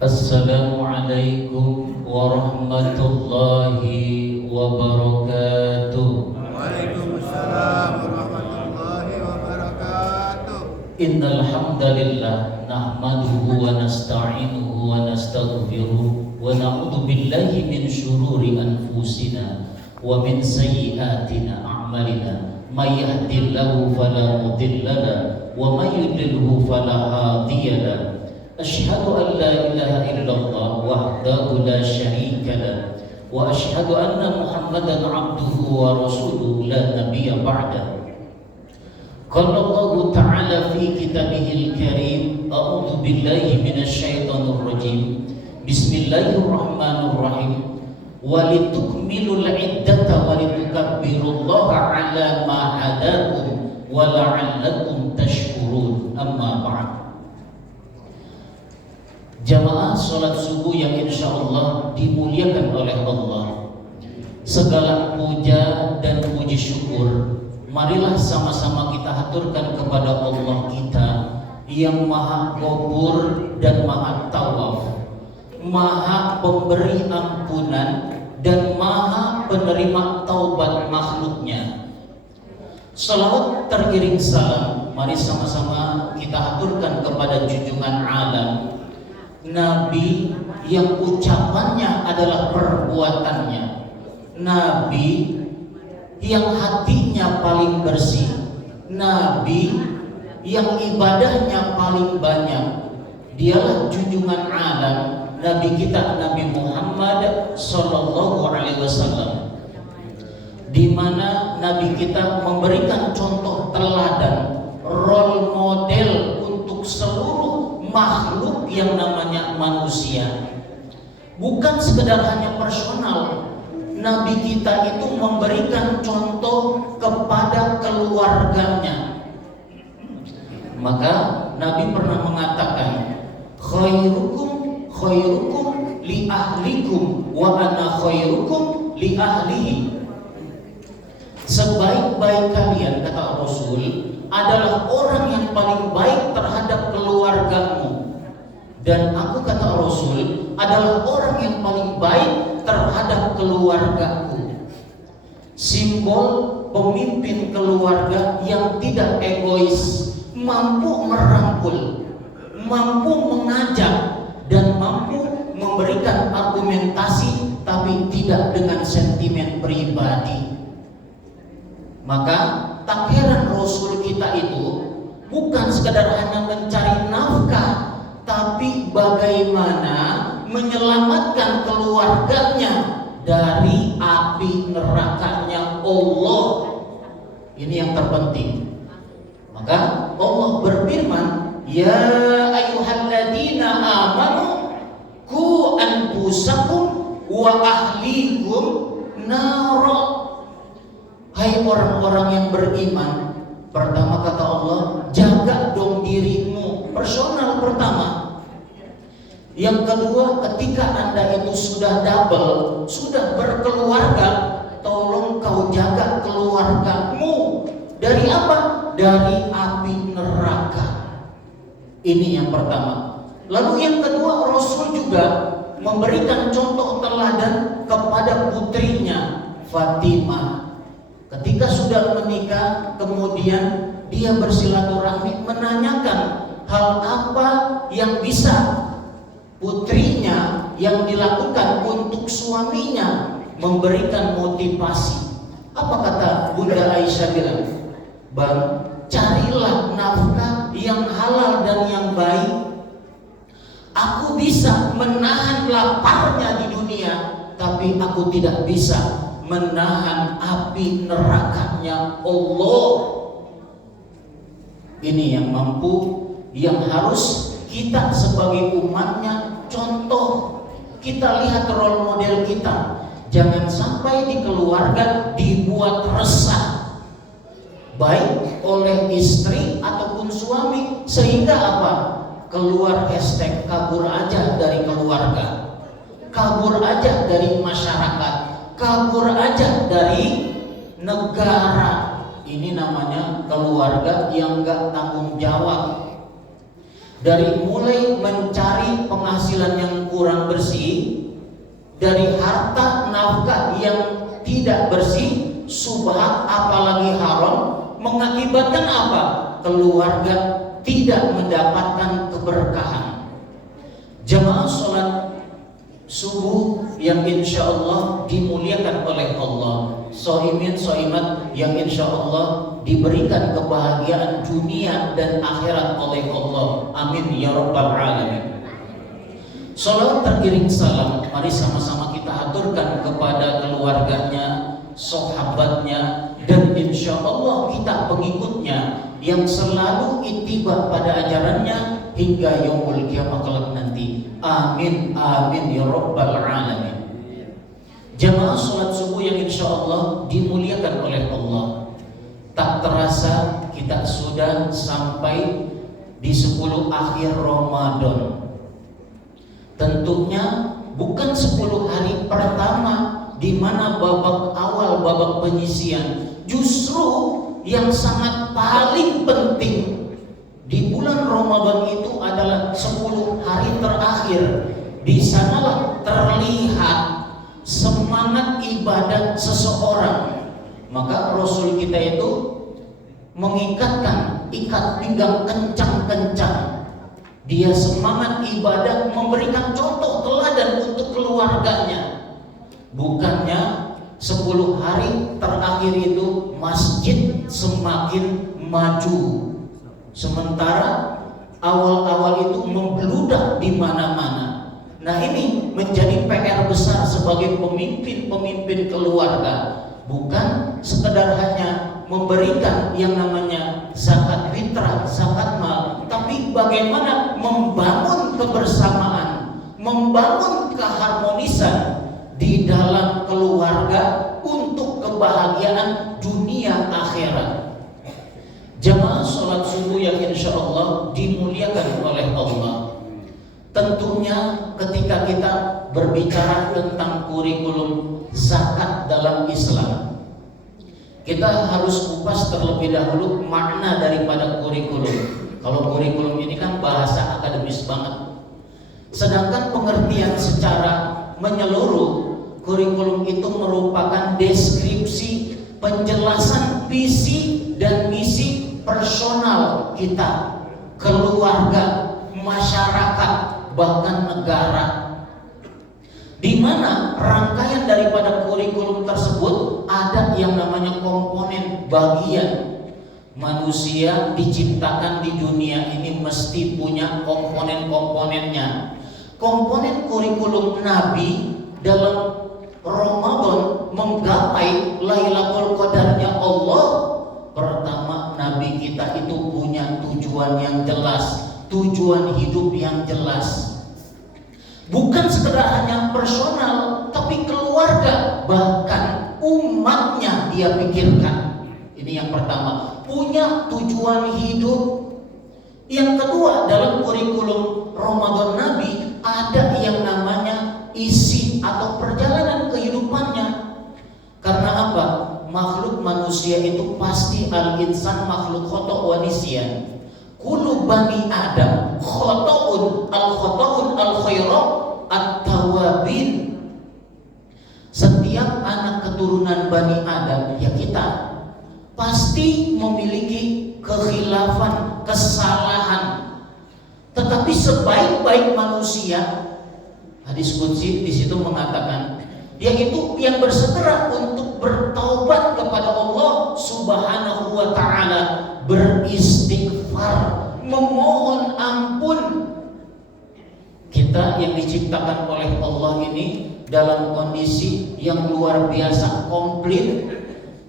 Assalamualaikum warahmatullahi wabarakatuh. Waalaikumsalam warahmatullahi wabarakatuh. Innal hamdalillah nahmaduhu wa nasta'inuhu wa nastaghfiruh wa na'udzu billahi min shururi anfusina wa min sayyiatina a'malina. May yahdihillahu fala mudilla lahu wa may yudlilhu fala hadiya lahu. Asyhadu an la ilaha illallah wahdahu la syarika lahu wa asyhadu anna Muhammadan 'abduhu wa rasuluhu la nabiyya ba'dahu. Qala Allah Ta'ala fi kitabihil karim, a'udzu billahi minasy syaithanir rajim. Bismillahirrahmanirrahim. Walitukmilul iddata walitukabbirullaha 'ala ma hadakum wa la'allakum tashkurun. Amma ba'd. Jamaah salat subuh yang insyaallah dimuliakan oleh Allah. Segala puja dan puji syukur marilah sama-sama kita haturkan kepada Allah kita yang maha ghafur dan maha tawaf, maha pemberi ampunan dan maha penerima taubat makhluknya. Salawat teriring salam mari sama-sama kita haturkan kepada junjungan alam, Nabi yang ucapannya adalah perbuatannya, Nabi yang hatinya paling bersih, Nabi yang ibadahnya paling banyak. Dialah junjungan alam, Nabi kita Nabi Muhammad sallallahu alaihi wasallam, di mana Nabi kita memberikan contoh teladan, role model untuk seluruh makhluk yang namanya manusia. Bukan sekedar hanya personal, Nabi kita itu memberikan contoh kepada keluarganya. Maka Nabi pernah mengatakan, khairukum khairukum li ahlikum wa ana khairukum li ahlihi. Sebaik-baik kalian, kata Rasul, adalah orang yang paling baik terhadap keluargamu, dan aku, kata Rasul, adalah orang yang paling baik terhadap keluargaku. Simbol pemimpin keluarga yang tidak egois, mampu merangkul, mampu mengajak, dan mampu memberikan argumentasi, tapi tidak dengan sentimen pribadi. Maka tak heran Rasul kita itu bukan sekadar hanya mencari nafkah, tapi bagaimana menyelamatkan keluarganya dari api nerakanya Allah. Ini yang terpenting. Maka Allah berfirman, ya ayyuhalladzina amanu qu anfusakum wa ahlikum nara. Hai orang-orang yang beriman, pertama kata Allah, jaga dong dirimu, personal pertama. Yang kedua, ketika Anda itu sudah double, sudah berkeluarga, tolong kau jaga keluargamu. Dari apa? Dari api neraka. Ini yang pertama. Lalu yang kedua, Rasul juga memberikan contoh teladan kepada putrinya Fatimah. Ketika sudah menikah, kemudian dia bersilaturahmi menanyakan hal apa yang bisa putrinya yang dilakukan untuk suaminya, memberikan motivasi. Apa kata Bunda Aisyah bilang? Bang, carilah nafkah yang halal dan yang baik. Aku bisa menahan laparnya di dunia, tapi aku tidak bisa menahan api nerakanya Allah. Ini yang mampu, yang harus kita sebagai umatnya contoh. Kita lihat role model kita. Jangan sampai di keluarga dibuat resah, baik oleh istri ataupun suami, sehingga apa? Keluar hashtag kabur aja dari keluarga, kabur aja dari masyarakat, kabur aja dari negara. Ini namanya keluarga yang gak tanggung jawab. Dari mulai mencari penghasilan yang kurang bersih, dari harta nafkah yang tidak bersih, subhat apalagi haram, mengakibatkan apa? Keluarga tidak mendapatkan keberkahan. Jemaah sholat subuh yang insya Allah dimuliakan oleh Allah, soimin soimat yang insya Allah diberikan kebahagiaan dunia dan akhirat oleh Allah. Amin ya rabbal alamin. Salat teriring salam, mari sama-sama kita aturkan kepada keluarganya, sahabatnya, dan insya Allah kita pengikutnya yang selalu ittiba pada ajarannya hingga yaumul kiamah kelak nanti. Amin amin ya rabbal alamin. Jamaah salat subuh yang insya Allah dimuliakan oleh Allah. Tak terasa kita sudah sampai di 10 akhir Ramadan. Tentunya bukan 10 hari pertama di mana babak awal, babak penyisian. Justru yang sangat paling penting di bulan Ramadan itu adalah 10 hari terakhir. Di sanalah terlihat semangat ibadat seseorang. Maka Rasul kita itu mengikatkan ikat pinggang kencang-kencang. Dia semangat ibadah, memberikan contoh teladan untuk keluarganya. Bukannya 10 hari terakhir itu masjid semakin maju, sementara awal-awal itu membludak di mana-mana. Nah, ini menjadi PR besar sebagai pemimpin-pemimpin keluarga. Bukan sekedar hanya memberikan yang namanya zakat fitrah, zakat mal, tapi bagaimana membangun kebersamaan, membangun keharmonisan di dalam keluarga untuk kebahagiaan dunia akhirat. Jamaah sholat subuh yang insya Allah dimuliakan oleh Allah. Tentunya ketika kita berbicara tentang kurikulum zakat dalam Islam, kita harus kupas terlebih dahulu makna daripada kurikulum. Kalau kurikulum ini kan bahasa akademis banget. Sedangkan pengertian secara menyeluruh, kurikulum itu merupakan deskripsi, penjelasan visi dan misi personal kita, keluarga, masyarakat, bahkan negara. Di mana rangkaian daripada kurikulum tersebut ada yang namanya komponen bagian. Manusia diciptakan di dunia ini mesti punya komponen-komponennya. Komponen kurikulum Nabi dalam Ramadan menggapai Lailatul Qadarnya Allah. Pertama, Nabi kita itu punya tujuan yang jelas, tujuan hidup yang jelas. Bukan sekedar hanya personal, tapi keluarga, bahkan umatnya dia pikirkan. Ini yang pertama, punya tujuan hidup. Yang kedua, dalam kurikulum Ramadan Nabi ada yang namanya isi atau perjalanan kehidupannya. Karena apa? Makhluk manusia itu pasti al-insan makhluk khata' wa nisyan. Kullu bani Adam khata'un al-khairat at-tawabin. Setiap anak keturunan Bani Adam, ya kita, pasti memiliki kekhilafan, kesalahan. Tetapi sebaik-baik manusia, hadis qudsi di situ mengatakan, yaitu yang bersegera untuk bertaubat kepada Allah Subhanahu wa taala, beristighfar, memohon ampun. Kita yang diciptakan oleh Allah ini dalam kondisi yang luar biasa komplit.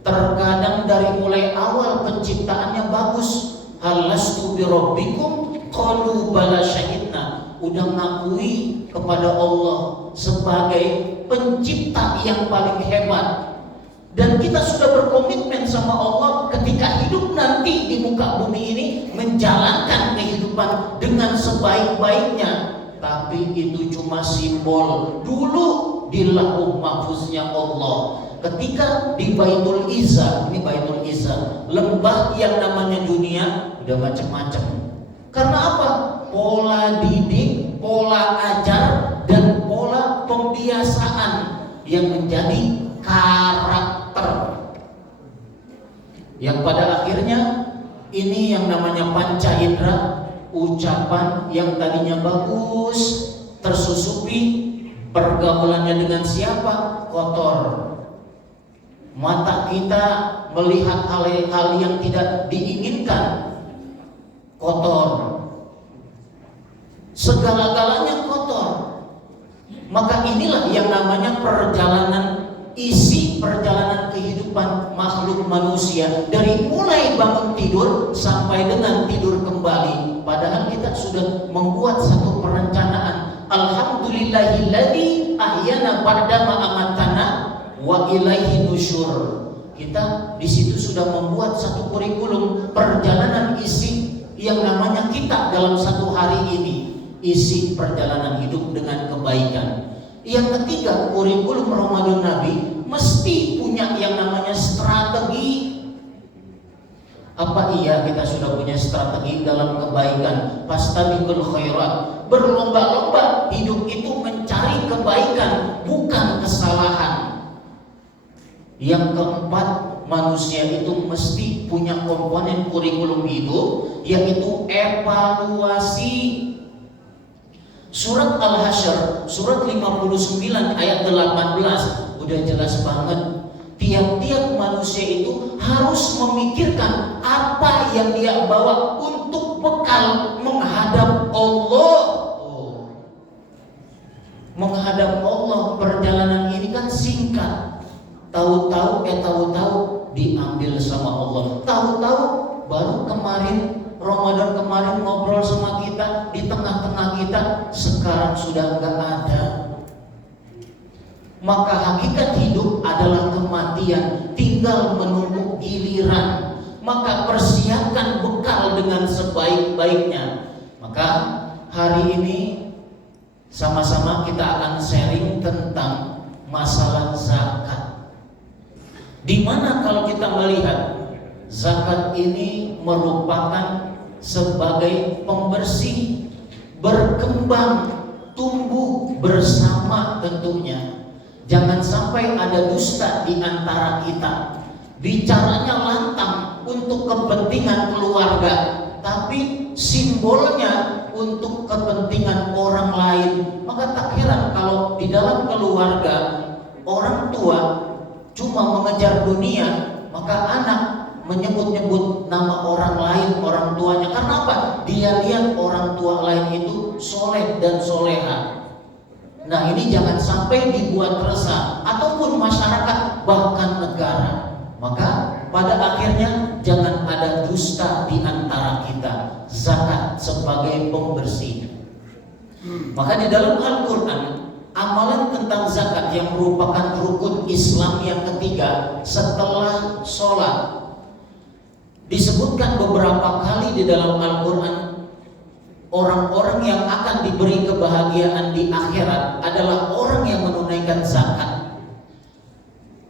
Terkadang dari mulai awal penciptaannya bagus. Halastu bi rabbikum qalu bala syahidna. Udah ngakui kepada Allah sebagai pencipta yang paling hebat. Dan kita sudah berkomitmen sama Allah ketika hidup nanti di muka bumi ini menjalankan kehidupan dengan sebaik-baiknya. Tapi itu cuma simbol dulu di lauh mahfuznya Allah. Ketika di Baitul Izzah, ini Baitul Izzah, lembah yang namanya dunia udah macam-macam. Karena apa? pola didik, pola ajar, dan pola pembiasaan yang menjadi karakter. Yang pada akhirnya ini yang namanya panca indera, ucapan yang tadinya bagus tersusupi, pergaulannya dengan siapa? Kotor. Mata kita melihat hal-hal yang tidak diinginkan, kotor. Segala-galanya kotor. Maka inilah yang namanya perjalanan, isi perjalanan kehidupan makhluk manusia, dari mulai bangun tidur sampai dengan tidur kembali. Padahal kita sudah membuat satu perencanaan. Alhamdulillahilladzi ahyana ba'dama amatana wa ilaihi nusyur. Kita di situ sudah membuat satu kurikulum perjalanan isi yang namanya kita dalam satu hari ini, isi perjalanan hidup dengan kebaikan. Yang ketiga, kurikulum Ramadan Nabi mesti punya yang namanya strategi. Apa iya kita sudah punya strategi dalam kebaikan? Fastabiqul khairat, berlomba-lomba hidup itu mencari kebaikan, bukan kesalahan. Yang keempat, manusia itu mesti punya komponen kurikulum hidup, yaitu evaluasi. Surat Al-Hasyr, surat 59 ayat 18 udah jelas banget. Tiap-tiap manusia itu harus memikirkan apa yang dia bawa untuk bekal menghadap Allah. Menghadap Allah, perjalanan ini kan singkat. Tahu-tahu diambil sama Allah. Tahu-tahu baru kemarin Ramadan kemarin ngobrol sama kita, di tengah-tengah kita, sekarang sudah enggak ada. Maka hakikat hidup adalah kematian, tinggal menunggu giliran. Maka persiapkan bekal dengan sebaik-baiknya. Maka hari ini sama-sama kita akan sharing tentang masalah zakat. Di mana kalau kita melihat zakat ini merupakan sebagai pembersih, berkembang, tumbuh bersama tentunya. Jangan sampai ada dusta di antara kita. Bicaranya lantang untuk kepentingan keluarga, tapi simbolnya untuk kepentingan orang lain. Maka tak heran kalau di dalam keluarga orang tua cuma mengejar dunia, maka anak menyebut-nyebut nama orang lain, orang tuanya. Karena apa? Dia lihat orang tua lain itu soleh dan soleha. Nah, ini jangan sampai dibuat resah ataupun masyarakat, bahkan negara. Maka pada akhirnya jangan ada dusta di antara kita. Zakat sebagai pembersih. Maka di dalam Al-Quran, amalan tentang zakat yang merupakan rukun Islam yang ketiga setelah sholat, disebutkan beberapa kali di dalam Al-Quran. Orang-orang yang akan diberi kebahagiaan di akhirat adalah orang yang menunaikan zakat.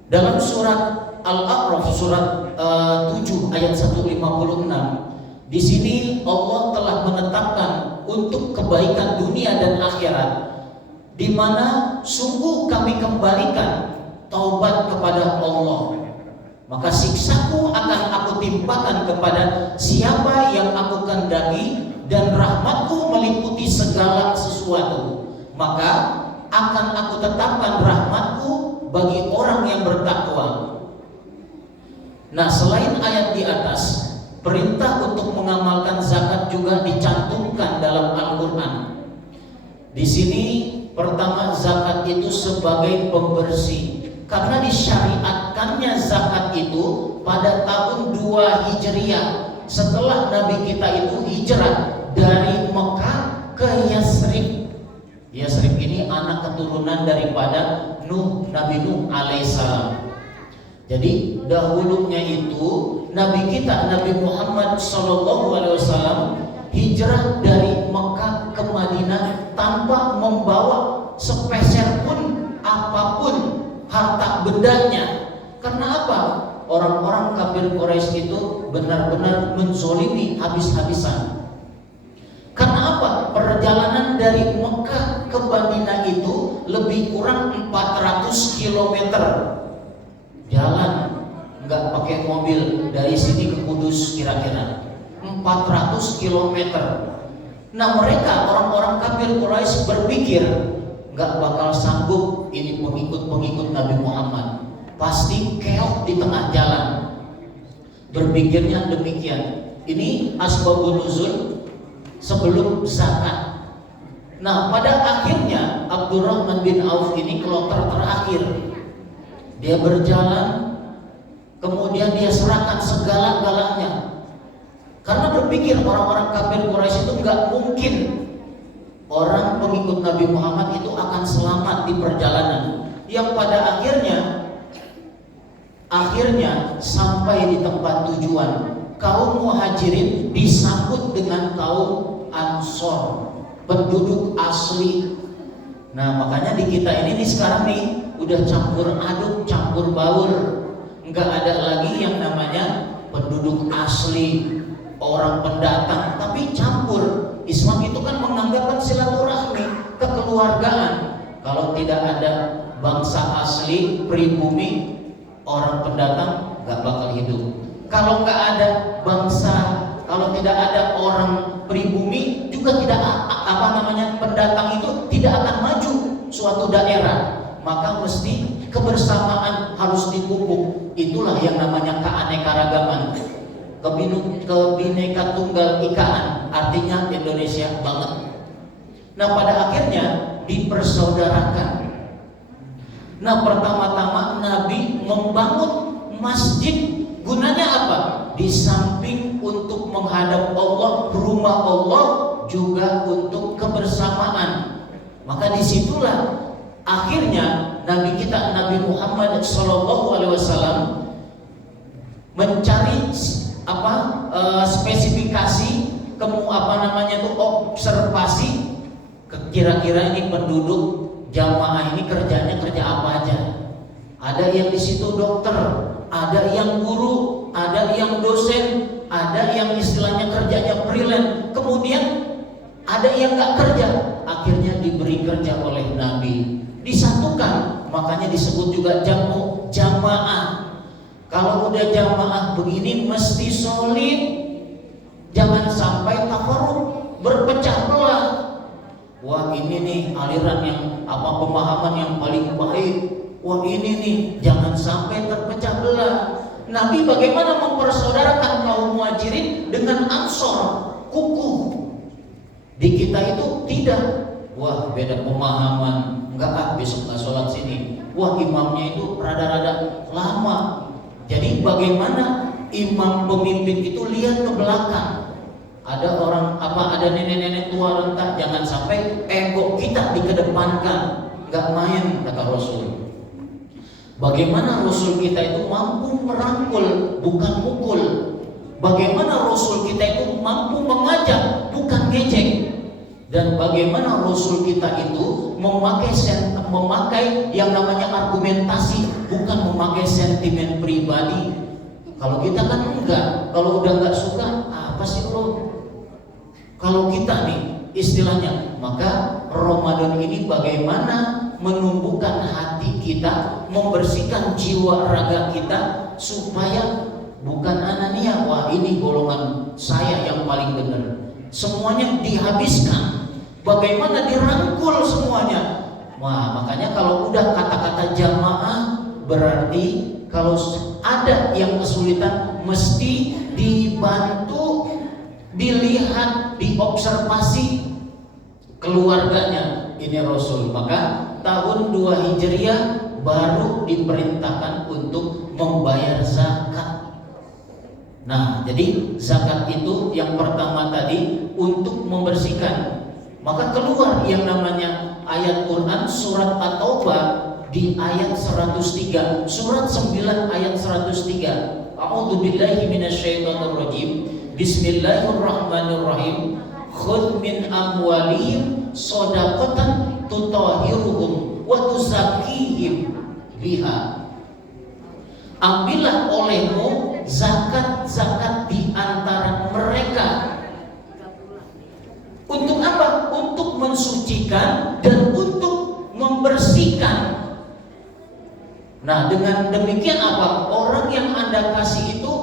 Dalam surat Al-A'raf surat 7 ayat 156, di sini Allah telah menetapkan untuk kebaikan dunia dan akhirat, di mana sungguh kami kembalikan taubat kepada Allah. Maka siksaku akan aku timpakan kepada siapa yang aku kehendaki, dan rahmatku meliputi segala sesuatu. Maka akan aku tetapkan rahmatku bagi orang yang bertakwa. Nah, selain ayat di atas, perintah untuk mengamalkan zakat juga dicantumkan dalam Al-Quran. Di sini pertama, zakat itu sebagai pembersih. Karena disyariatkannya zakat itu pada tahun 2 Hijriah, setelah Nabi kita itu hijrah dari Mekah ke Yasrib. Yasrib ini anak keturunan daripada Nabi Nuh alaihissalam. Jadi dahulunya itu Nabi kita, Nabi Muhammad SAW hijrah dari Mekah ke Madinah tanpa membawa sepeser pun apapun harta bendanya. Karena apa? Orang-orang kafir Quraisy itu benar-benar menzolimi habis-habisan. Karena apa? apa? Perjalanan dari Mekah ke Madinah itu lebih kurang 400 km jalan, nggak pakai mobil dari sini ke Kudus kira-kira 400 km. Nah mereka orang-orang kafir Quraisy berpikir nggak bakal sanggup ini pengikut-pengikut Nabi Muhammad, pasti keok di tengah jalan. Berpikirnya demikian. Ini asbabun nuzul sebelum zakat. Nah pada akhirnya Abdurrahman bin Auf ini kloter terakhir. Dia berjalan, kemudian dia serahkan segala-galanya. Karena berpikir orang-orang kafir Quraisy itu nggak mungkin orang pengikut Nabi Muhammad itu akan selamat di perjalanan. Yang pada akhirnya sampai di tempat tujuan, kaum Muhajirin disambut dengan kaum Ansor, penduduk asli. Nah makanya di kita ini nih sekarang nih udah campur aduk, campur baur, nggak ada lagi yang namanya penduduk asli, orang pendatang, tapi campur. Islam itu kan menganggapkan silaturahmi, kekeluargaan. Kalau tidak ada bangsa asli, pribumi, orang pendatang nggak bakal hidup. Kalau nggak ada bangsa, kalau tidak ada orang pribumi, juga tidak pendatang itu tidak akan maju suatu daerah. Maka mesti kebersamaan harus dipupuk. Itulah yang namanya keanekaragaman, kebineka tunggal ikaan, artinya Indonesia banget. Nah pada akhirnya dipersaudarakan. Nah pertama-tama Nabi membangun masjid, gunanya apa? Di samping untuk menghadap Allah, rumah Allah, juga untuk kebersamaan. Maka disitulah akhirnya Nabi Muhammad SAW mencari spesifikasi, observasi kira-kira ini penduduk jamaah ini kerjanya kerja apa aja. Ada yang di situ dokter, ada yang guru, ada yang dosen, ada yang istilahnya kerjanya freelance, kemudian ada yang nggak kerja, akhirnya diberi kerja oleh Nabi, disatukan. Makanya disebut juga jamaah. Kalau udah jamaah begini mesti solid, jangan sampai tafarruq, berpecah belah. Wah ini nih aliran yang pemahaman yang paling baik. Wah ini nih jangan sampai terpecah belah. Nabi bagaimana mempersaudarakan kaum Muhajirin dengan Ansor, kukuh. Di kita itu tidak. Wah beda pemahaman, enggak besok nggak sholat sini. Wah imamnya itu rada-rada lama. Jadi bagaimana imam pemimpin itu lihat ke belakang. Ada orang ada nenek-nenek tua renta, jangan sampai ego kita dikedepankan. Nggak main kata Rasul. Bagaimana Rasul kita itu mampu merangkul, bukan mukul. Bagaimana Rasul kita itu mampu mengajak, bukan ngejek. Dan bagaimana Rasul kita itu memakai yang namanya argumentasi, bukan memakai sentimen pribadi. Kalau kita kan enggak, kalau udah enggak suka, apa sih lo? Kalau kita nih istilahnya, maka Ramadan ini bagaimana menumbuhkan hati kita, membersihkan jiwa raga kita, supaya bukan anania, wah ini golongan saya yang paling benar. Semuanya dihabiskan. Bagaimana dirangkul semuanya. Wah makanya kalau udah kata-kata jamaah, berarti kalau ada yang kesulitan mesti dibantu, dilihat, diobservasi keluarganya. Ini Rasul. Maka tahun 2 Hijriah baru diperintahkan untuk membayar zakat. Nah jadi zakat itu yang pertama tadi untuk membersihkan. Maka keluar yang namanya ayat Quran surat At-Taubah di ayat 103, surat 9 ayat 103. A'udzubillahi minasyaitonirrajim. Bismillahirrahmanirrahim. Khudh min amwalihim shadaqatan tutahhiruhum wa tuzakkihim biha. Ambillah olehmu zakat-zakat di antara mereka Untuk apa? Untuk mensucikan dan untuk membersihkan. Nah, dengan demikian apa? Orang yang Anda kasih itu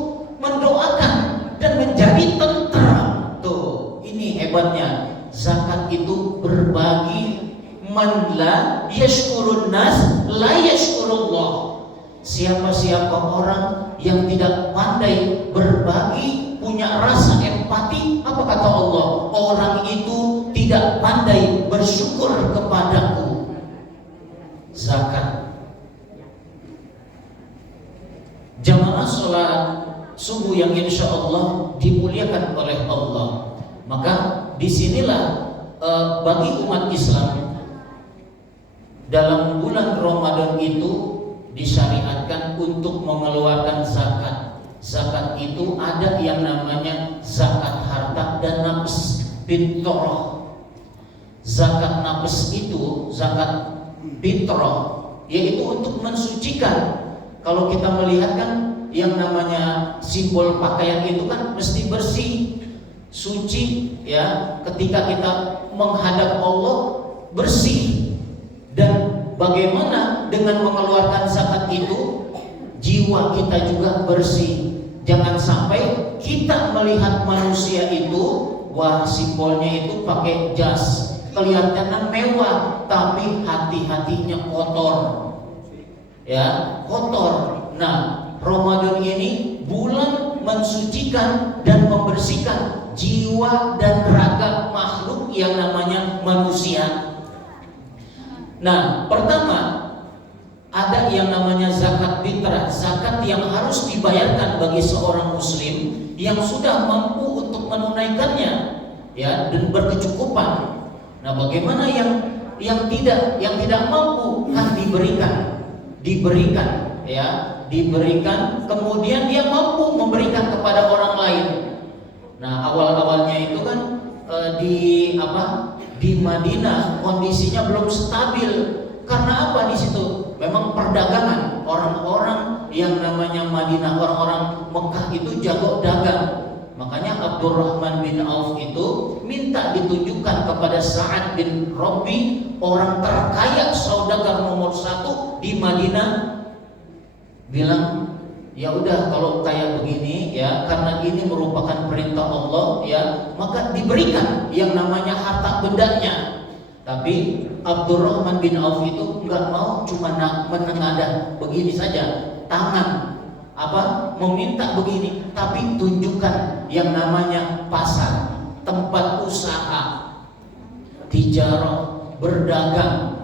mendoakan dan menjadi tentram. Tuh, ini hebatnya. Zakat itu berbagi. Man la yashkurun nas la yashkurullah. Siapa-siapa orang yang tidak pandai berbagi, punya rasa empati, apa kata Allah? Orang itu tidak pandai bersyukur kepadaku. Zakat. Jamaah sholat subuh yang insya Allah dimuliakan oleh Allah. Maka disinilah bagi umat Islam dalam bulan Ramadan itu disyariatkan untuk mengeluarkan zakat. Zakat itu ada yang namanya zakat harta dan nafs fitrah. Zakat nafs itu zakat fitrah, yaitu untuk mensucikan. Kalau kita melihat kan yang namanya simbol pakaian itu kan mesti bersih, suci ya. Ketika kita menghadap Allah bersih. Dan bagaimana dengan mengeluarkan zakat itu jiwa kita juga bersih. Jangan sampai kita melihat manusia itu, wah simbolnya itu pakai jas, kelihatannya mewah, tapi hati-hatinya kotor. Ya, kotor. Nah, Ramadan ini bulan mensucikan dan membersihkan jiwa dan raga makhluk yang namanya manusia. Nah, pertama ada yang namanya zakat fitrah, zakat yang harus dibayarkan bagi seorang muslim yang sudah mampu untuk menunaikannya ya dan berkecukupan. Nah, bagaimana yang tidak mampu kan diberikan ya, diberikan kemudian dia mampu memberikan kepada orang lain. Nah, awal-awalnya itu kan di Madinah kondisinya belum stabil. Karena apa di situ? Memang perdagangan. Orang-orang yang namanya Madinah, orang-orang Mekah itu jago dagang. Makanya Abdurrahman bin Auf itu minta ditunjukkan kepada Sa'ad bin Rabi, orang terkaya saudagar nomor 1 di Madinah. Bilang, ya udah kalau kayak begini ya, karena ini merupakan perintah Allah ya, maka diberikan yang namanya harta bendanya. Tapi Abdurrahman bin Auf itu nggak mau cuma menengadah begini saja, tangan meminta begini, tapi tunjukkan yang namanya pasar, tempat usaha, tijarah, berdagang.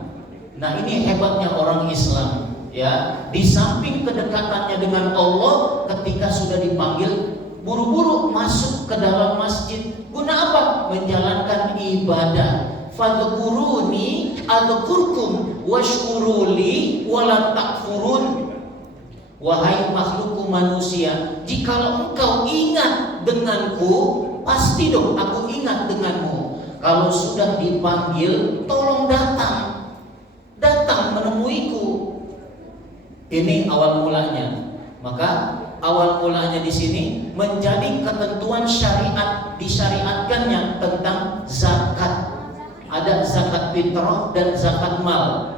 Nah, ini hebatnya orang Islam. Ya, di samping kedekatannya dengan Allah, ketika sudah dipanggil buru-buru masuk ke dalam masjid. Guna apa? Menjalankan ibadah. Fadhkuruni adzkurkum washkuruli wala takfurun. Wahai makhlukku manusia, jikalau engkau ingat denganku, pasti dong aku ingat denganmu. Kalau sudah dipanggil, tolong datang menemuiku. Ini awal mulanya. Maka awal mulanya di sini menjadi ketentuan syariat, disyariatkannya tentang zakat. Ada zakat fitrah dan zakat mal.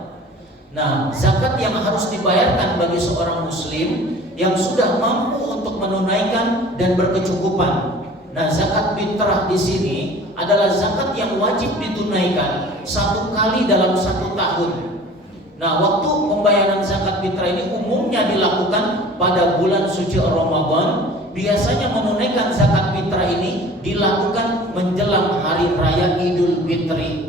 Nah, zakat yang harus dibayarkan bagi seorang muslim yang sudah mampu untuk menunaikan dan berkecukupan. Nah, zakat fitrah di sini adalah zakat yang wajib ditunaikan 1 kali dalam 1 tahun. Nah, waktu pembayaran zakat fitrah ini umumnya dilakukan pada bulan suci Ramadan. Biasanya menunaikan zakat fitrah ini dilakukan menjelang hari raya Idul Fitri.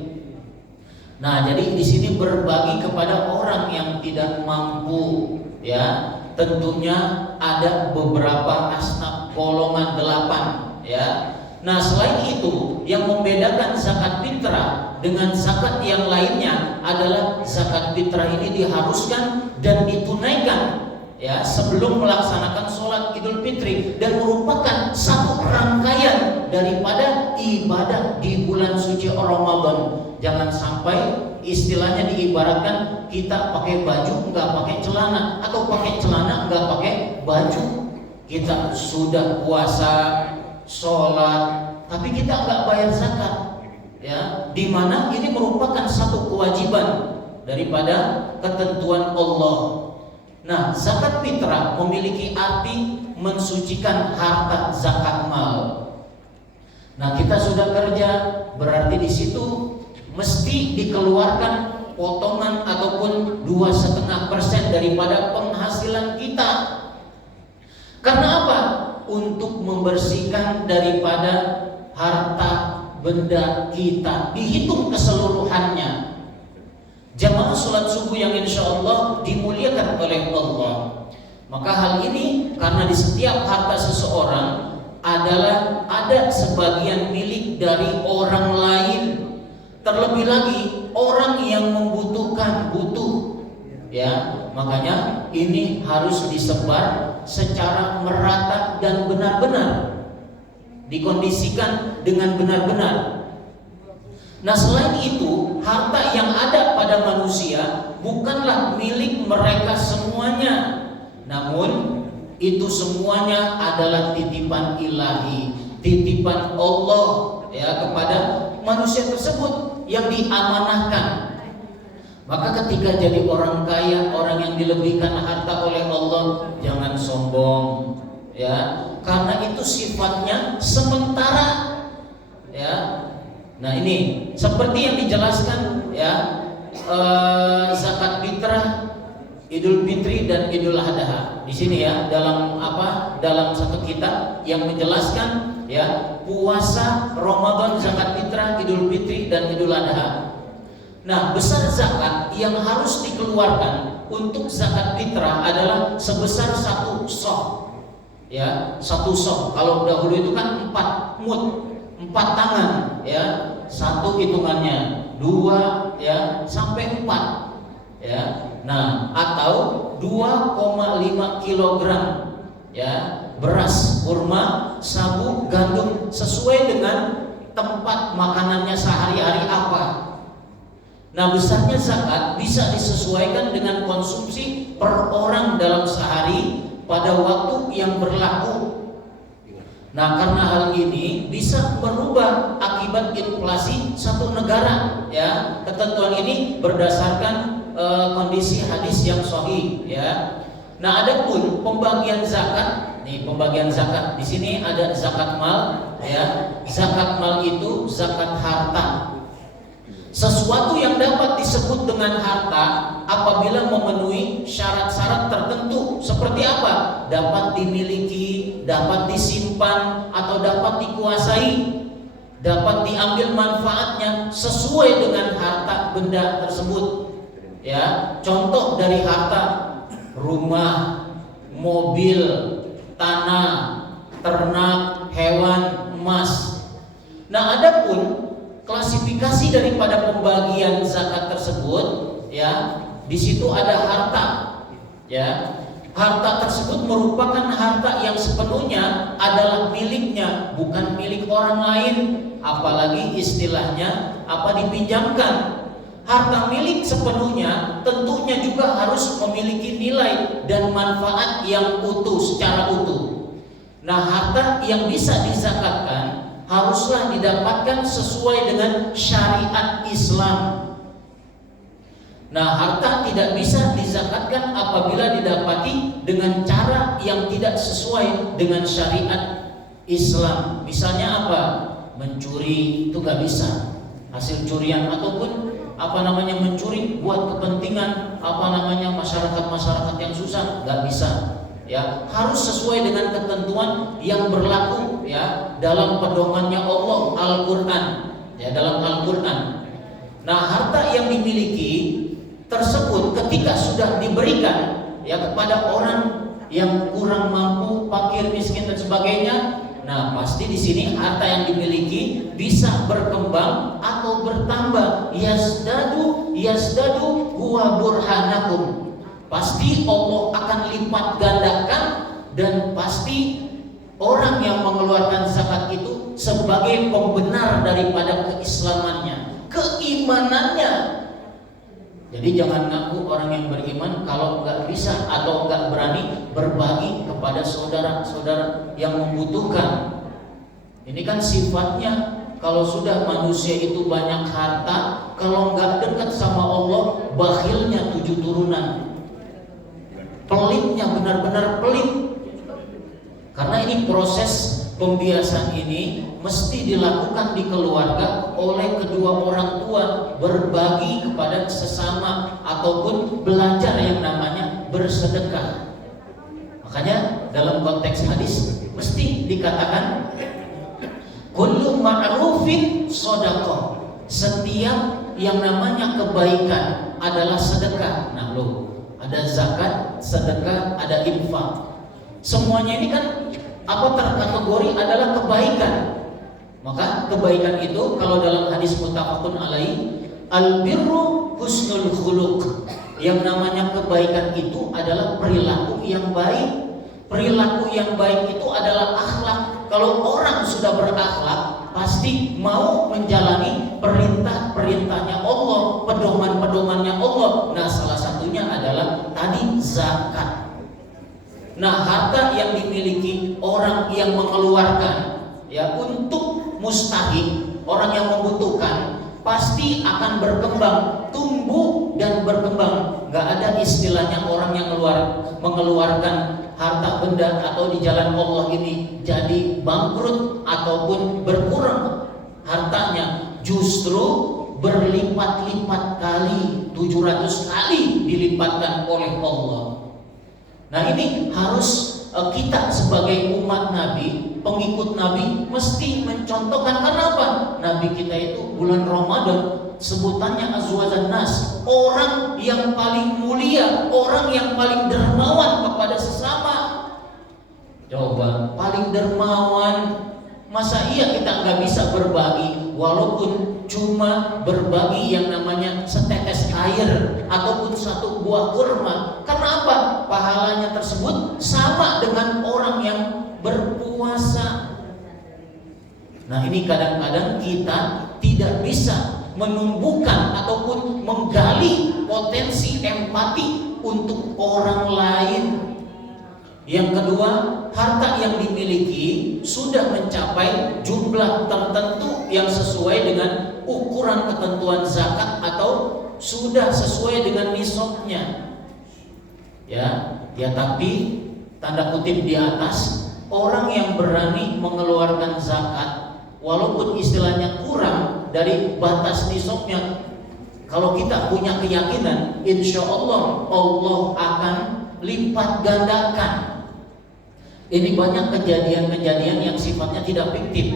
Nah, jadi di sini berbagi kepada orang yang tidak mampu, ya. Tentunya ada beberapa asnaf golongan 8, ya. Nah, selain itu yang membedakan zakat fitrah dengan zakat yang lainnya adalah zakat fitrah ini diharuskan dan ditunaikan ya sebelum melaksanakan sholat Idul Fitri dan merupakan satu rangkaian daripada ibadah di bulan suci Ramadan. Jangan sampai istilahnya diibaratkan kita pakai baju enggak pakai celana atau pakai celana enggak pakai baju. Kita sudah puasa, sholat, tapi kita enggak bayar zakat. ya, di mana ini merupakan satu kewajiban daripada ketentuan Allah. Nah, zakat fitrah memiliki arti mensucikan harta zakat mal. Nah, kita sudah kerja, berarti di situ mesti dikeluarkan potongan ataupun 2,5% daripada penghasilan kita. Karena apa? Untuk membersihkan daripada harta benda kita, dihitung keseluruhannya. Jamaah sholat subuh yang insya Allah dimuliakan oleh Allah. Maka hal ini karena di setiap harta seseorang adalah ada sebagian milik dari orang lain. Terlebih lagi orang yang membutuhkan, butuh, ya, makanya ini harus disebar secara merata dan benar-benar, dikondisikan dengan benar-benar. Nah, selain itu, harta yang ada pada manusia bukanlah milik mereka semuanya, namun itu semuanya adalah titipan ilahi, titipan Allah, ya, kepada manusia tersebut yang diamanahkan. Maka ketika jadi orang kaya, orang yang dilebihkan harta oleh Allah, jangan sombong, ya, karena itu sifatnya sementara, ya. Nah, ini seperti yang dijelaskan, ya, zakat fitrah, Idul Fitri dan Idul Adha. Di sini, ya, dalam dalam satu kitab yang menjelaskan, ya, puasa Ramadan, zakat fitrah, Idul Fitri dan Idul Adha. Nah, besar zakat yang harus dikeluarkan untuk zakat fitrah adalah sebesar 1 sok. Ya, 1 sok. Kalau dahulu itu kan 4 mud, 4 tangan, ya. 1 hitungannya, 2, ya, sampai 4, ya. Nah, atau 2,5 kilogram, ya, beras, kurma, sagu, gandum sesuai dengan tempat makanannya sehari-hari apa. Nah, besarnya zakat bisa disesuaikan dengan konsumsi per orang dalam sehari pada waktu yang berlaku. Nah, karena hal ini bisa merubah akibat inflasi satu negara, ya. Ketentuan ini berdasarkan kondisi hadis yang sahih, ya. Nah, adapun pembagian zakat, nih pembagian zakat di sini ada zakat mal, ya. Zakat mal itu zakat harta. Sesuatu yang dapat disebut dengan harta apabila memenuhi syarat-syarat tertentu. Seperti apa? Dapat dimiliki, dapat disimpan, atau dapat dikuasai, dapat diambil manfaatnya sesuai dengan harta benda tersebut. Ya, contoh dari harta: rumah, mobil, tanah, ternak, hewan, emas. Nah, adapun klasifikasi daripada pembagian zakat tersebut, ya, di situ ada harta, ya. Harta tersebut merupakan harta yang sepenuhnya adalah miliknya, bukan milik orang lain, apalagi istilahnya dipinjamkan. Harta milik sepenuhnya tentunya juga harus memiliki nilai dan manfaat yang utuh, secara utuh. Nah, harta yang bisa dizakatkan haruslah didapatkan sesuai dengan syariat Islam. Nah, harta tidak bisa dizakatkan apabila didapati dengan cara yang tidak sesuai dengan syariat Islam. Misalnya apa? Mencuri, itu gak bisa. Hasil curian ataupun mencuri buat kepentingan masyarakat yang susah, gak bisa. Ya, harus sesuai dengan ketentuan yang berlaku, ya, dalam pedomannya Allah, Al-Qur'an, ya, dalam Al-Qur'an. Nah, harta yang dimiliki tersebut ketika sudah diberikan, ya, kepada orang yang kurang mampu, fakir, miskin dan sebagainya, nah, pasti di sini harta yang dimiliki bisa berkembang atau bertambah. Yazdadu huwa burhanakum. Pasti Allah akan lipat gandakan, dan pasti orang yang mengeluarkan zakat itu sebagai pembenar daripada keislamannya, keimanannya. Jadi jangan ngaku orang yang beriman kalau nggak bisa atau nggak berani berbagi kepada saudara-saudara yang membutuhkan. Ini kan sifatnya kalau sudah manusia itu banyak harta, kalau nggak dekat sama Allah, bakhilnya 7 turunan. Pelitnya benar-benar pelit. Karena ini proses pembiasan ini mesti dilakukan di keluarga oleh kedua orang tua, berbagi kepada sesama ataupun belajar yang namanya bersedekah. Makanya dalam konteks hadis mesti dikatakan kullu ma'rufin shadaqah. Setiap yang namanya kebaikan adalah sedekah. Nah, ada zakat, sedekah, ada infak. Semuanya ini kan terkategori adalah kebaikan. Maka kebaikan itu kalau dalam hadis muttafaqun alaih, al-birru husnul khuluq. Yang namanya kebaikan itu adalah perilaku yang baik. Perilaku yang baik itu adalah akhlak. Kalau orang sudah berakhlak, pasti mau menjalani perintah-perintahnya Allah, pedoman-pedomannya Allah. Nah, salah satunya adalah tadi zakat. Nah, harta yang dimiliki orang yang mengeluarkan untuk mustahik, orang yang membutuhkan, pasti akan berkembang, tumbuh dan berkembang. Gak ada istilahnya orang yang mengeluarkan harta benda atau di jalan Allah ini jadi bangkrut ataupun berkurang hartanya. Justru berlipat-lipat kali, 700 kali dilipatkan oleh Allah. Nah, ini harus kita sebagai umat Nabi, pengikut Nabi, mesti mencontohkan. Karena apa? Nabi kita itu bulan Ramadan sebutannya azwajun nas, orang yang paling mulia, orang yang paling dermawan kepada sesama. Coba, paling dermawan, masa iya kita nggak bisa berbagi, walaupun cuma berbagi yang namanya setetes air ataupun satu buah kurma. Karena apa? Pahalanya tersebut sama dengan orang yang berpuasa. Nah, ini kadang-kadang kita tidak bisa menumbuhkan ataupun menggali potensi empati untuk orang lain. Yang kedua, harta yang dimiliki sudah mencapai jumlah tertentu yang sesuai dengan ukuran ketentuan zakat atau sudah sesuai dengan nisabnya. Tapi tanda kutip di atas, orang yang berani mengeluarkan zakat walaupun istilahnya kurang dari batas nisabnya, kalau kita punya keyakinan, insya Allah Allah akan lipat gandakan. Ini banyak kejadian-kejadian yang sifatnya tidak fiktif,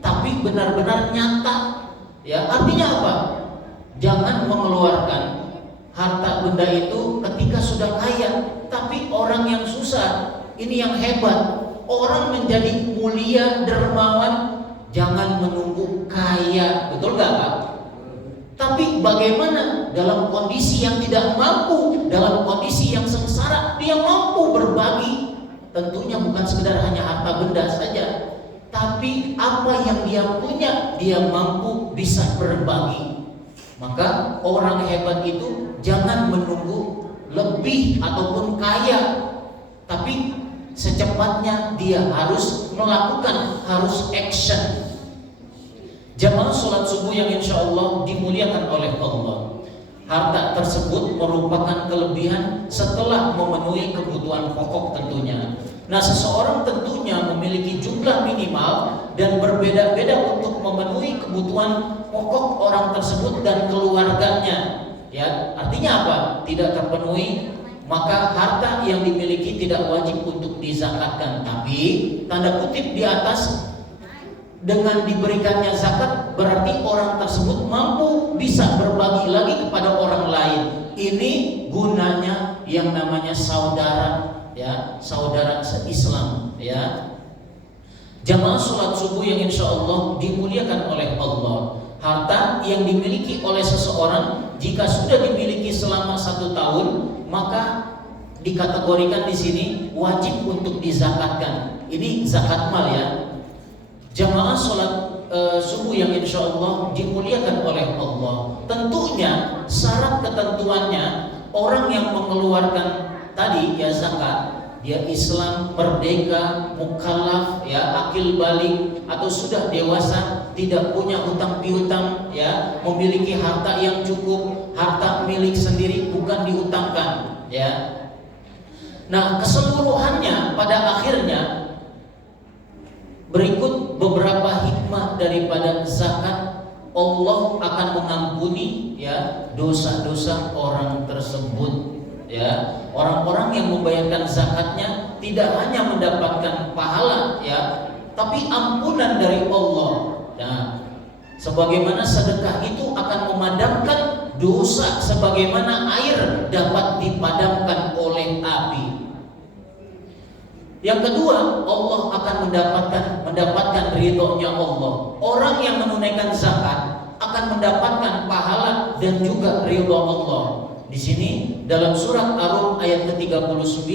tapi benar-benar nyata. Artinya apa? Jangan mengeluarkan harta benda itu ketika sudah kaya. Tapi orang yang susah, ini yang hebat. Orang menjadi mulia, dermawan, jangan menunggu kaya. Betul gak, Pak? Tapi bagaimana dalam kondisi yang tidak mampu, dalam kondisi yang sengsara, dia mampu berbagi. Tentunya bukan sekedar hanya harta benda saja, tapi apa yang dia punya, dia mampu bisa berbagi. Maka orang hebat itu jangan menunggu lebih ataupun kaya, tapi secepatnya dia harus melakukan, harus action. Jamaah sholat subuh yang insya Allah dimuliakan oleh Allah, harta tersebut merupakan kelebihan setelah memenuhi kebutuhan pokok tentunya. Nah, seseorang tentunya memiliki jumlah minimal dan berbeda-beda untuk memenuhi kebutuhan pokok orang tersebut dan keluarganya. Artinya apa? Tidak terpenuhi, maka harta yang dimiliki tidak wajib untuk dizakatkan. Tapi tanda kutip di atas, dengan diberikannya zakat berarti orang tersebut mampu bisa berbagi lagi kepada orang lain. Ini gunanya yang namanya saudara, saudara se-Islam. Jamaah sholat subuh yang insya Allah dimuliakan oleh Allah, harta yang dimiliki oleh seseorang jika sudah dimiliki selama 1 tahun, maka dikategorikan di sini wajib untuk dizakatkan. Ini zakat mal. Jamaah sholat subuh yang insya Allah dimuliakan oleh Allah, tentunya syarat ketentuannya orang yang mengeluarkan tadi zakat, dia Islam, merdeka, mukallaf, akil balik, atau sudah dewasa, tidak punya hutang piutang, ya, memiliki harta yang cukup, harta milik sendiri, bukan dihutangkan, ya. Nah, keseluruhannya pada akhirnya berikut beberapa hikmah daripada zakat. Allah akan mengampuni, ya, dosa-dosa orang tersebut, ya. Orang-orang yang membayarkan zakatnya tidak hanya mendapatkan pahala, ya, tapi ampunan dari Allah. Nah, sebagaimana sedekah itu akan memadamkan dosa sebagaimana air dapat dipadamkan oleh api. Yang kedua, Allah akan mendapatkan ridhonya Allah. Orang yang menunaikan zakat akan mendapatkan pahala dan juga ridho Allah. Di sini dalam surat Ar-Rum ayat ke-39,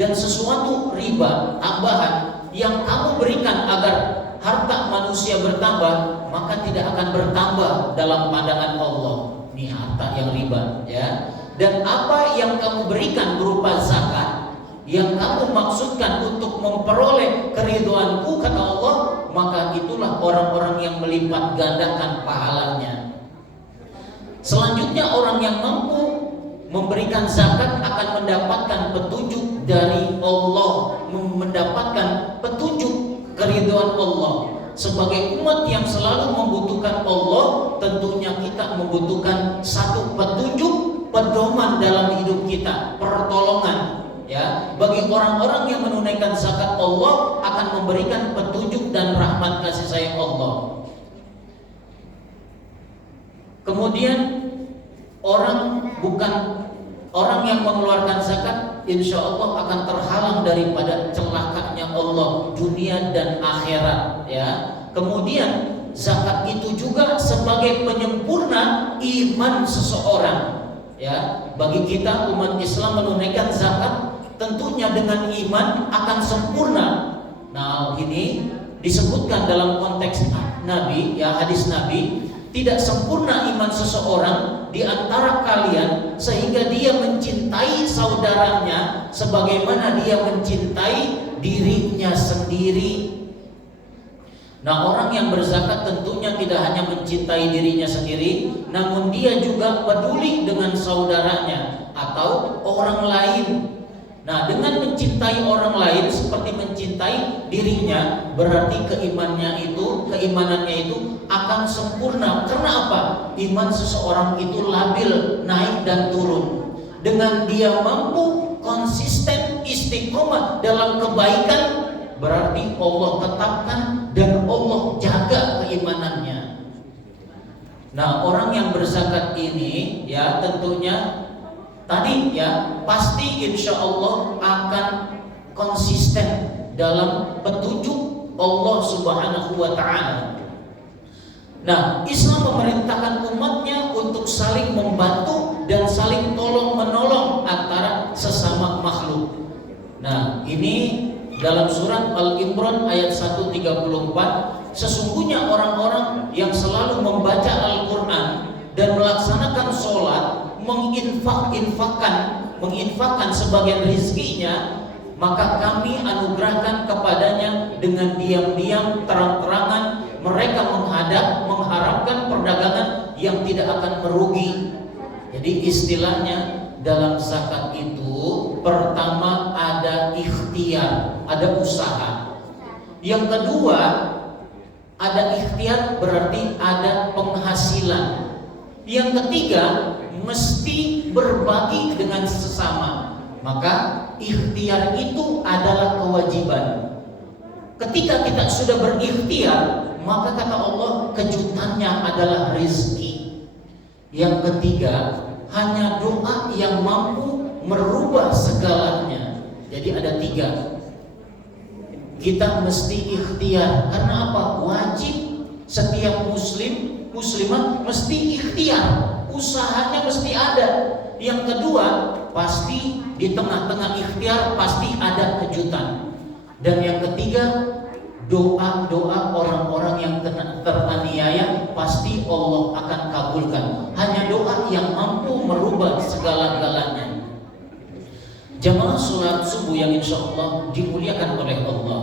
dan sesuatu riba tambahan yang kamu berikan agar harta manusia bertambah, maka tidak akan bertambah dalam pandangan Allah. Ini harta yang riba, ya. Dan apa yang kamu berikan berupa zakat yang kamu maksudkan untuk memperoleh keridhoanku, kata Allah, maka itulah orang-orang yang melipat gandakan pahalanya. Selanjutnya, orang yang mampu memberikan zakat akan mendapatkan petunjuk dari Allah, mendapatkan petunjuk keridhaan Allah. Sebagai umat yang selalu membutuhkan Allah, tentunya kita membutuhkan satu petunjuk, pedoman dalam hidup kita, pertolongan. Ya, bagi orang-orang yang menunaikan zakat, Allah akan memberikan petunjuk dan rahmat kasih sayang Allah. Kemudian orang yang mengeluarkan zakat, insya Allah akan terhalang daripada celakanya Allah dunia dan akhirat, ya. Kemudian zakat itu juga sebagai penyempurna iman seseorang, ya. Bagi kita umat Islam menunaikan zakat, tentunya dengan iman akan sempurna. Nah, ini disebutkan dalam konteks Nabi, ya, hadis Nabi, tidak sempurna iman seseorang di antara kalian sehingga dia mencintai saudaranya sebagaimana dia mencintai dirinya sendiri. Nah, orang yang berzakat tentunya tidak hanya mencintai dirinya sendiri, namun dia juga peduli dengan saudaranya atau orang lain. Nah, dengan mencintai orang lain seperti mencintai dirinya, berarti keimanannya itu akan sempurna. Karena apa? Iman seseorang itu labil, naik dan turun. Dengan dia mampu konsisten istiqomah dalam kebaikan, berarti Allah tetapkan dan Allah jaga keimanannya. Nah, orang yang berzakat ini, ya, tentunya tadi, ya, pasti insya Allah akan konsisten dalam petunjuk Allah Subhanahu wa Ta'ala. Nah, Islam memerintahkan umatnya untuk saling membantu dan saling tolong menolong antara sesama makhluk. Nah, ini dalam surat Al-Imran ayat 134, sesungguhnya orang-orang yang selalu membaca Al-Quran dan melaksanakan sholat, menginfakkan sebagian rizkinya, maka kami anugerahkan kepadanya dengan diam-diam, terang-terangan. Mereka mengharapkan perdagangan yang tidak akan merugi. Jadi istilahnya dalam zakat itu, pertama ada ikhtiar, ada usaha. Yang kedua ada ikhtiar, berarti ada penghasilan. Yang ketiga mesti berbagi dengan sesama. Maka ikhtiar itu adalah kewajiban. Ketika kita sudah berikhtiar, maka kata Allah, kejutannya adalah rezeki. Yang ketiga, hanya doa yang mampu merubah segalanya. Jadi ada tiga. Kita mesti ikhtiar. Karena apa? Wajib setiap muslimah mesti ikhtiar. Usahanya mesti ada. Yang kedua, pasti di tengah-tengah ikhtiar pasti ada kejutan. Dan yang ketiga, doa-doa orang-orang yang teraniaya pasti Allah akan kabulkan. Hanya doa yang mampu merubah segala-galanya. Jamaah sholat subuh yang insya Allah dimuliakan oleh Allah.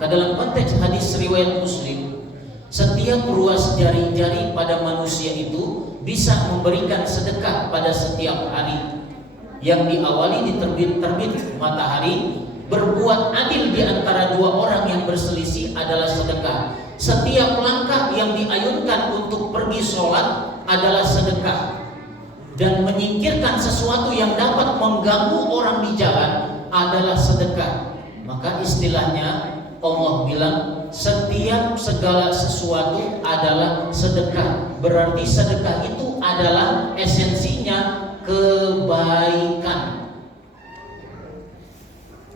Maka dalam konteks hadis riwayat Muslim, setiap ruas jari-jari pada manusia itu bisa memberikan sedekah pada setiap hari yang diawali di terbit matahari. Berbuat adil di antara dua orang yang berselisih adalah sedekah. Setiap langkah yang diayunkan untuk pergi sholat adalah sedekah. Dan menyingkirkan sesuatu yang dapat mengganggu orang di jalan adalah sedekah. Maka istilahnya Allah bilang setiap segala sesuatu adalah sedekah. Berarti sedekah itu adalah esensinya kebaikan.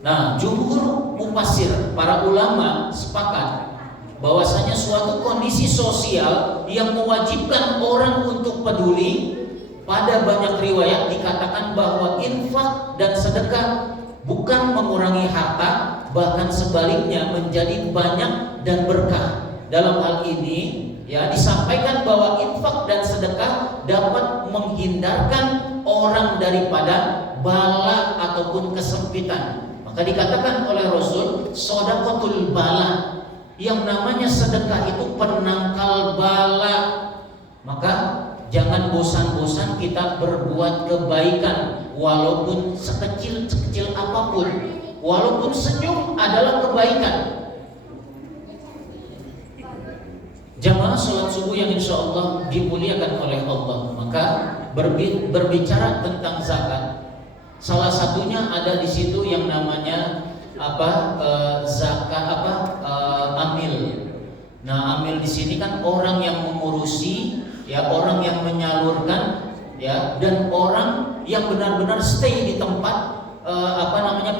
Nah, jumhur mufassir, para ulama sepakat bahwasanya suatu kondisi sosial yang mewajibkan orang untuk peduli. Pada banyak riwayat dikatakan bahwa infak dan sedekah bukan mengurangi harta, bahkan sebaliknya menjadi banyak dan berkah. Dalam hal ini ya disampaikan bahwa infak dan sedekah dapat menghindarkan orang daripada bala ataupun kesempitan. Maka dikatakan oleh Rasul, sodakotul bala, yang namanya sedekah itu penangkal bala. Maka jangan bosan-bosan kita berbuat kebaikan, walaupun sekecil apapun, walaupun senyum adalah kebaikan. Jamaah sholat subuh yang insya Allah dimuliakan oleh Allah. Maka berbicara tentang zakat, salah satunya ada di situ yang namanya zakat amil. Nah, amil di sini kan orang yang mengurusi, ya, orang yang menyalurkan, ya, dan orang yang benar-benar stay di tempat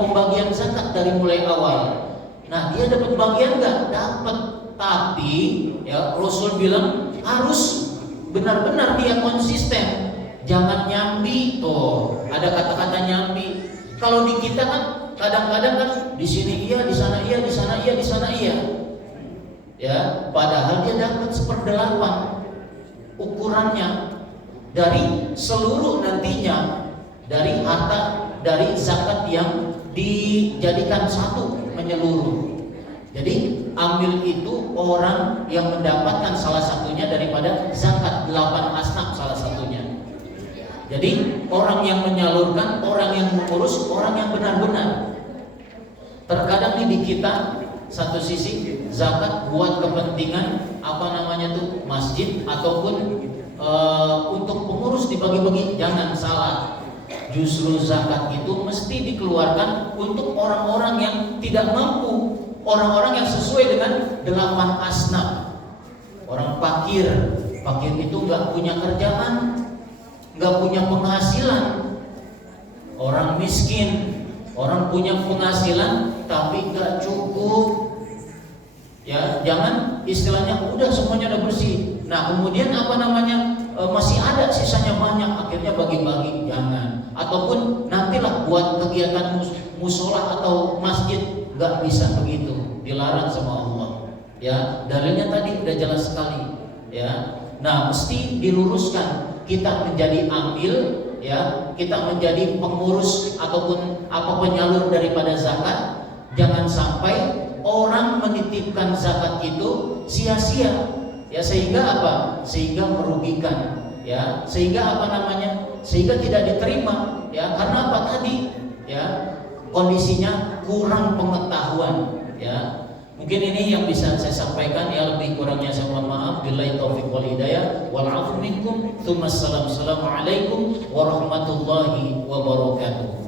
pembagian zakat dari mulai awal. Nah, dia dapat bagian nggak? Dapat, tapi ya Rasul bilang harus benar-benar dia konsisten. Jangan nyambi. Tuh, ada kata-kata nyambi. Kalau di kita kan kadang-kadang kan di sini iya, di sana iya, di sana iya, di sana iya. Ya, padahal dia dapat 1/8 ukurannya dari seluruh nantinya dari harta dari zakat yang dijadikan satu menyeluruh. Jadi amil itu orang yang mendapatkan salah satunya daripada zakat 8 asnaf salah satunya. Jadi orang yang menyalurkan, orang yang mengurus, orang yang benar-benar. Terkadang di kita satu sisi zakat buat kepentingan masjid ataupun untuk pengurus dibagi-bagi. Jangan salah. Justru zakat itu mesti dikeluarkan untuk orang-orang yang tidak mampu, orang-orang yang sesuai dengan 8 asnaf. Orang fakir itu nggak punya kerjaan, nggak punya penghasilan. Orang miskin, orang punya penghasilan tapi nggak cukup. Ya, jangan istilahnya udah semuanya udah bersih. Nah, kemudian masih ada sisanya banyak, akhirnya bagi-bagi. Jangan. Ataupun nantilah buat kegiatan musola atau masjid, nggak bisa begitu, dilarang sama Allah. Ya, dalilnya tadi udah jelas sekali. Ya, nah mesti diluruskan. Kita menjadi amil, ya, kita menjadi pengurus ataupun penyalur daripada zakat. Jangan sampai orang menitipkan zakat itu sia-sia, ya, sehingga sehingga merugikan, ya, sehingga sehingga tidak diterima, ya, karena tadi, ya, kondisinya kurang pengetahuan, ya. Mungkin ini yang bisa saya sampaikan, ya, lebih kurangnya saya mohon maaf. Billahi taufiq wal hidayah wal 'afu minkum. Tsumma assalamu alaikum warahmatullahi wabarakatuh.